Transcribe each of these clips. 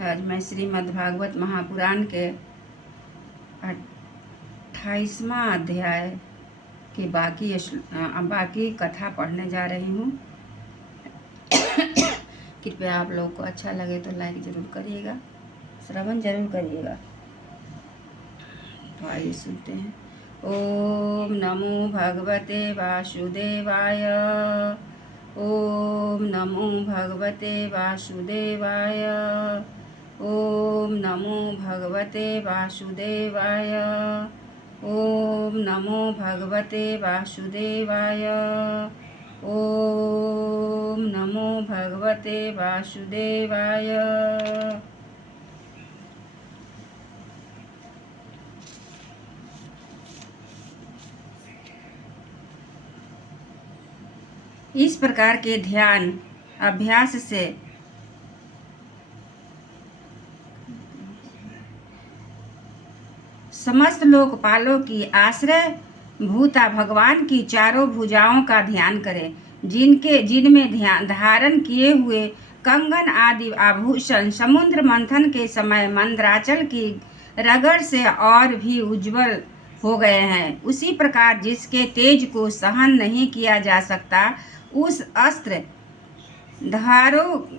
आज मैं श्रीमद्भागवत महापुराण के 28वां अध्याय की बाकी कथा पढ़ने जा रही हूँ। कृपया आप लोगों को अच्छा लगे तो लाइक ज़रूर करिएगा, श्रवण जरूर करिएगा। तो आइए सुनते हैं। ओम नमो भगवते वासुदेवाय। ओम नमो भगवते वासुदेवाय। ओम नमो भगवते वासुदेवाय। ओम नमो भगवते वासुदेवाय। ओम नमो भगवते वासुदेवाय। इस प्रकार के ध्यान अभ्यास से समस्त लोकपालों की आश्रय भूता भगवान की चारों भुजाओं का ध्यान करें, जिनमें ध्यान धारण किए हुए कंगन आदि आभूषण समुद्र मंथन के समय मंदराचल की रगड़ से और भी उज्जवल हो गए हैं। उसी प्रकार जिसके तेज को सहन नहीं किया जा सकता, उस अस्त्र धारों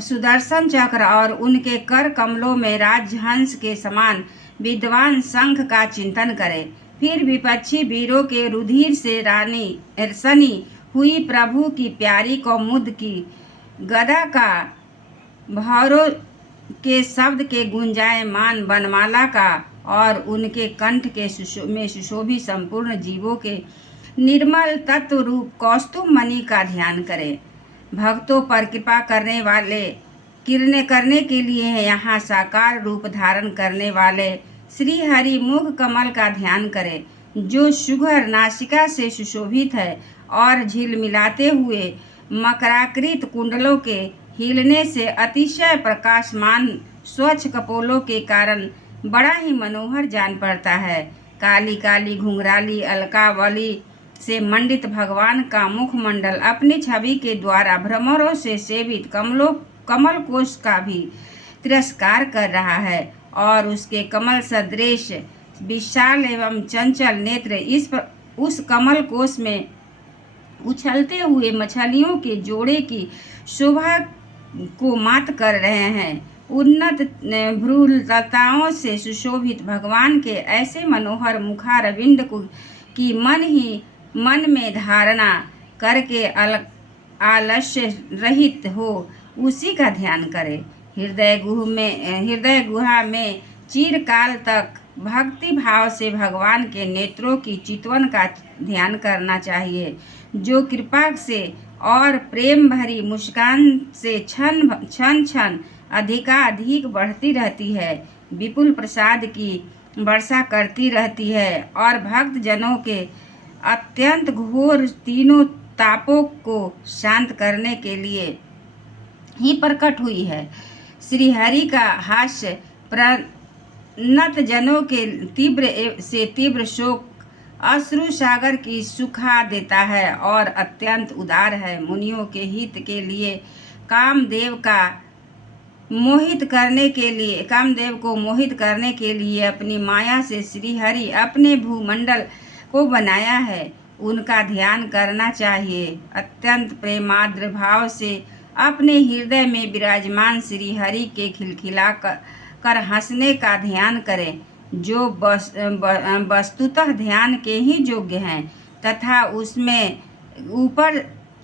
सुदर्शन चक्र और उनके कर कमलों में राजहंस के समान विद्वान शंख का चिंतन करें। फिर विपक्षी वीरों के रुधिर से सनी हुई प्रभु की प्यारी कौमुद की गदा का भौरों के शब्द के गुंजायमान वनमाला का और उनके कंठ के में सुशोभित संपूर्ण जीवों के निर्मल तत्व रूप कौस्तुभ मणि का ध्यान करें। भक्तों पर कृपा करने के लिए यहाँ साकार रूप धारण करने वाले श्री हरि मुख कमल का ध्यान करें, जो सुघर नासिका से सुशोभित है और झिलमिलाते हुए मकराकृत कुंडलों के हिलने से अतिशय प्रकाशमान स्वच्छ कपोलों के कारण बड़ा ही मनोहर जान पड़ता है। काली काली घुंघराली अलकावली से मंडित भगवान का मुखमंडल अपनी छवि के द्वारा भ्रमरों से सेवित कमल कोश का भी तिरस्कार कर रहा है और उसके कमल सदृश विशाल एवं चंचल नेत्र उस कमल कोश में उछलते हुए मछलियों के जोड़े की शोभा को मात कर रहे हैं। उन्नत भ्रूलताओं से सुशोभित भगवान के ऐसे मनोहर मुखारविंद की मन में धारणा करके आलस्य रहित हो उसी का ध्यान करें। हृदय गुहा में चिरकाल तक भक्ति भाव से भगवान के नेत्रों की चितवन का ध्यान करना चाहिए, जो कृपा से और प्रेम भरी मुस्कान से क्षण अधिकाधिक बढ़ती रहती है, विपुल प्रसाद की वर्षा करती रहती है और भक्त जनों के अत्यंत घोर तीनों तापों को शांत करने के लिए ही प्रकट हुई है। श्री हरि का हास्य प्रणत जनों के तीव्र शोक अश्रु सागर की सुखा देता है और अत्यंत उदार है। मुनियों के हित के लिए कामदेव को मोहित करने के लिए अपनी माया से श्री हरि अपने भूमंडल को बनाया है, उनका ध्यान करना चाहिए। अत्यंत प्रेमाद्र भाव से अपने हृदय में विराजमान श्री हरि के खिलखिला कर हंसने का ध्यान करें, जो वस्तुतः ध्यान के ही योग्य हैं तथा उसमें ऊपर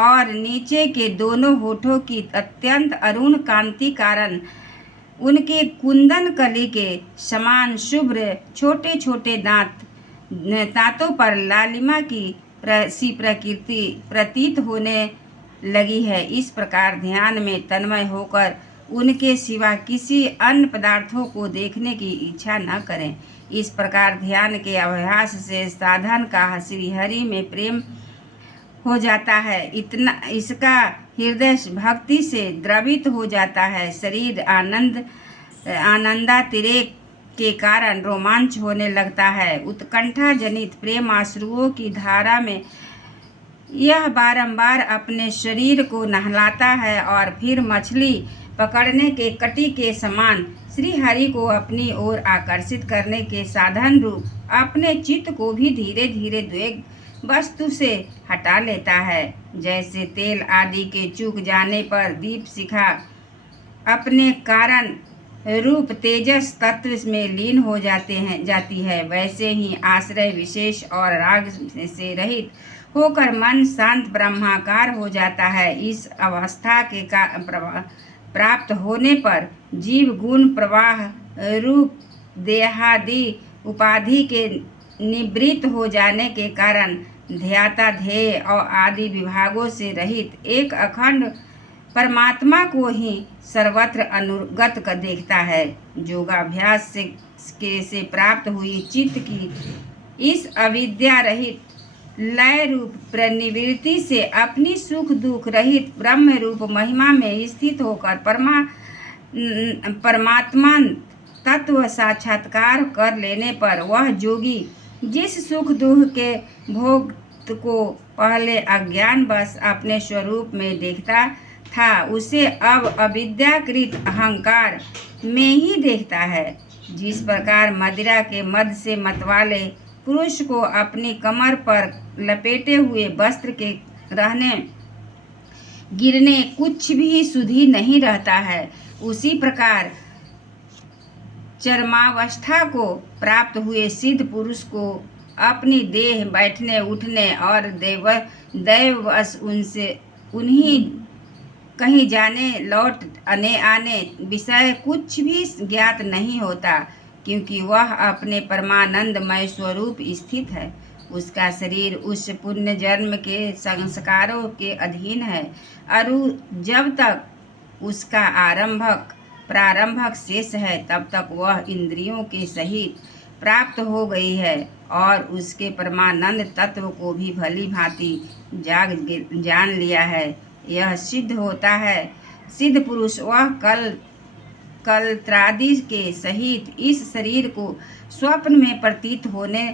और नीचे के दोनों होठों की अत्यंत अरुण कांति कारण उनके कुंदन कली के समान शुभ्र छोटे छोटे दांतों पर लालिमा की प्रकृति प्रतीत होने लगी है। इस प्रकार ध्यान में तन्मय होकर उनके सिवा किसी अन्य पदार्थों को देखने की इच्छा न करें। इस प्रकार ध्यान के अभ्यास से साधन का श्री हरि में प्रेम हो जाता है, इसका हृदय भक्ति से द्रवित हो जाता है। शरीर आनंदातिरेक के कारण रोमांच होने लगता है। उत्कंठा जनित प्रेम आश्रुओं की धारा में यह बारंबार अपने शरीर को नहलाता है और फिर मछली पकड़ने के कटी के समान श्री हरि को अपनी ओर आकर्षित करने के साधन रूप अपने चित्त को भी धीरे धीरे द्वेग वस्तु से हटा लेता है। जैसे तेल आदि के चूक जाने पर दीप शिखा अपने कारण रूप तेजस तत्व में लीन हो जाती है, वैसे ही आश्रय विशेष और राग से रहित होकर मन शांत ब्रह्माकार हो जाता है। इस अवस्था के प्राप्त होने पर जीव गुण प्रवाह रूप देहादि उपाधि के निवृत्त हो जाने के कारण ध्याता ध्येय और आदि विभागों से रहित एक अखंड परमात्मा को ही सर्वत्र अनुगत कर देखता है। योगाभ्यास से प्राप्त हुई चित्त की इस अविद्या रहित लय रूप प्रनिवृत्ति से अपनी सुख दुख रहित ब्रह्म रूप महिमा में स्थित होकर परमात्मा तत्व साक्षात्कार कर लेने पर वह योगी जिस सुख दुख के भोग को पहले अज्ञानवश अपने स्वरूप में देखता था, उसे अब अविद्याकृत अहंकार में ही देखता है। जिस प्रकार मदिरा के मद से मतवाले पुरुष को अपनी कमर पर लपेटे हुए वस्त्र के रहने गिरने कुछ भी सुधि नहीं रहता है, उसी प्रकार चरमावस्था को प्राप्त हुए सिद्ध पुरुष को अपनी देह बैठने उठने और दैववश उन्हीं कहीं जाने लौट आने विषय कुछ भी ज्ञात नहीं होता, क्योंकि वह अपने परमानंदमय स्वरूप स्थित है। उसका शरीर उस पुण्य जन्म के संस्कारों के अधीन है और जब तक उसका प्रारंभक शेष है तब तक वह इंद्रियों के सहित प्राप्त हो गई है और उसके परमानंद तत्व को भी भली भांति जान लिया है। यह सिद्ध होता है सिद्ध पुरुष वह कलत्रादि के सहित इस शरीर को स्वप्न में प्रतीत होने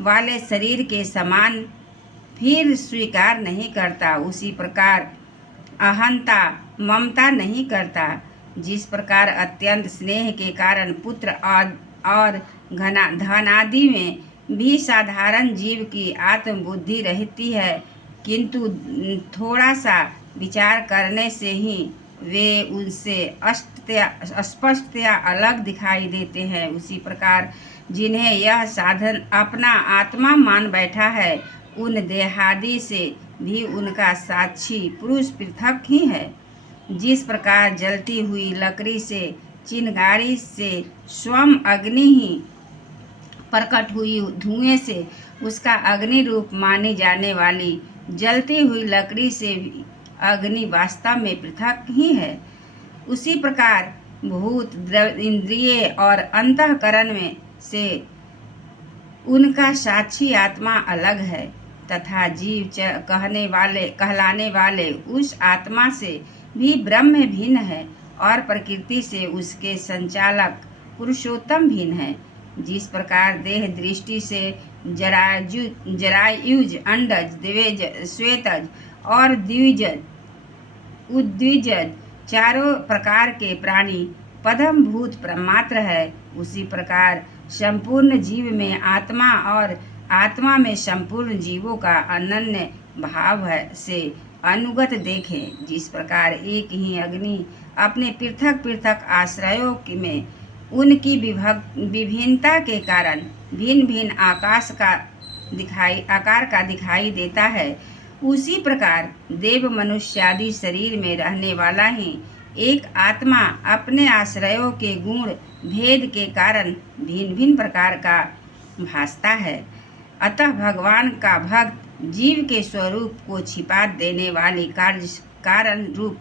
वाले शरीर के समान फिर स्वीकार नहीं करता। उसी प्रकार अहंता ममता नहीं करता। जिस प्रकार अत्यंत स्नेह के कारण पुत्र और धनादि में भी साधारण जीव की आत्मबुद्धि रहती है, किंतु थोड़ा सा विचार करने से ही वे उनसे स्पष्टतया अलग दिखाई देते हैं, उसी प्रकार जिन्हें यह साधन अपना आत्मा मान बैठा है, उन देहादि से भी उनका साक्षी पुरुष पृथक ही है। जिस प्रकार जलती हुई लकड़ी से चिंगारी से स्वयं अग्नि ही प्रकट हुई धुएं से उसका अग्नि रूप मानी जाने वाली जलती हुई लकड़ी से अग्नि वास्तव में पृथक ही है, उसी प्रकार भूत इंद्रिय और अंतःकरण में से उनका साक्षी आत्मा अलग है, तथा जीव कहलाने वाले उस आत्मा से भी ब्रह्म भिन्न है और प्रकृति से उसके संचालक पुरुषोत्तम भिन्न है। जिस प्रकार देह दृष्टि से जरायुज, अंडज, द्विज, श्वेतज और उद्विजज चारों प्रकार के प्राणी पदम भूत मात्र है, उसी प्रकार संपूर्ण जीव में आत्मा और आत्मा में संपूर्ण जीवों का अनन्य भाव से अनुगत देखें। जिस प्रकार एक ही अग्नि अपने पृथक पृथक आश्रयों में उनकी विभिन्नता के कारण भिन्न भिन्न आकार का दिखाई देता है, उसी प्रकार देव मनुष्यादि शरीर में रहने वाला ही एक आत्मा अपने आश्रयों के गुण भेद के कारण भिन्न भिन्न प्रकार का भासता है। अतः भगवान का भक्त जीव के स्वरूप को छिपा देने वाली कारण रूप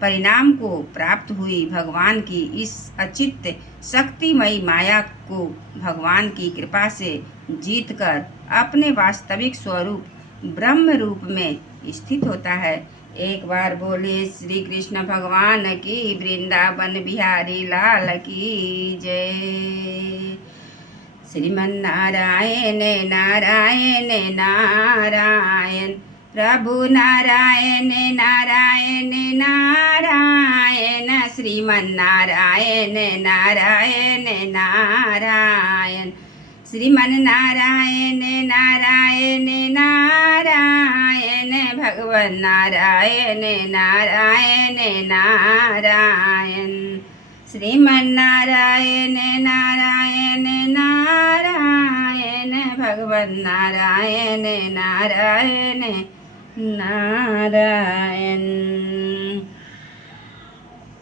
परिणाम को प्राप्त हुई भगवान की इस अचित्त शक्तिमयी माया को भगवान की कृपा से जीतकर अपने वास्तविक स्वरूप ब्रह्म रूप में स्थित होता है। एक बार बोले श्री कृष्ण भगवान की, वृंदावन बिहारी लाल की जय। श्रीमन्नारायण नारायण नारायण, प्रभु नारायण नारायण नारायण श्रीमन्नारायण नारायण नारायण श्रीमन्नारायण नारायण नारायण भगवन् नारायण नारायण नारायण श्रीमन्नारायण नारायण नारायण भगवन् नारायण नारायण नारायण।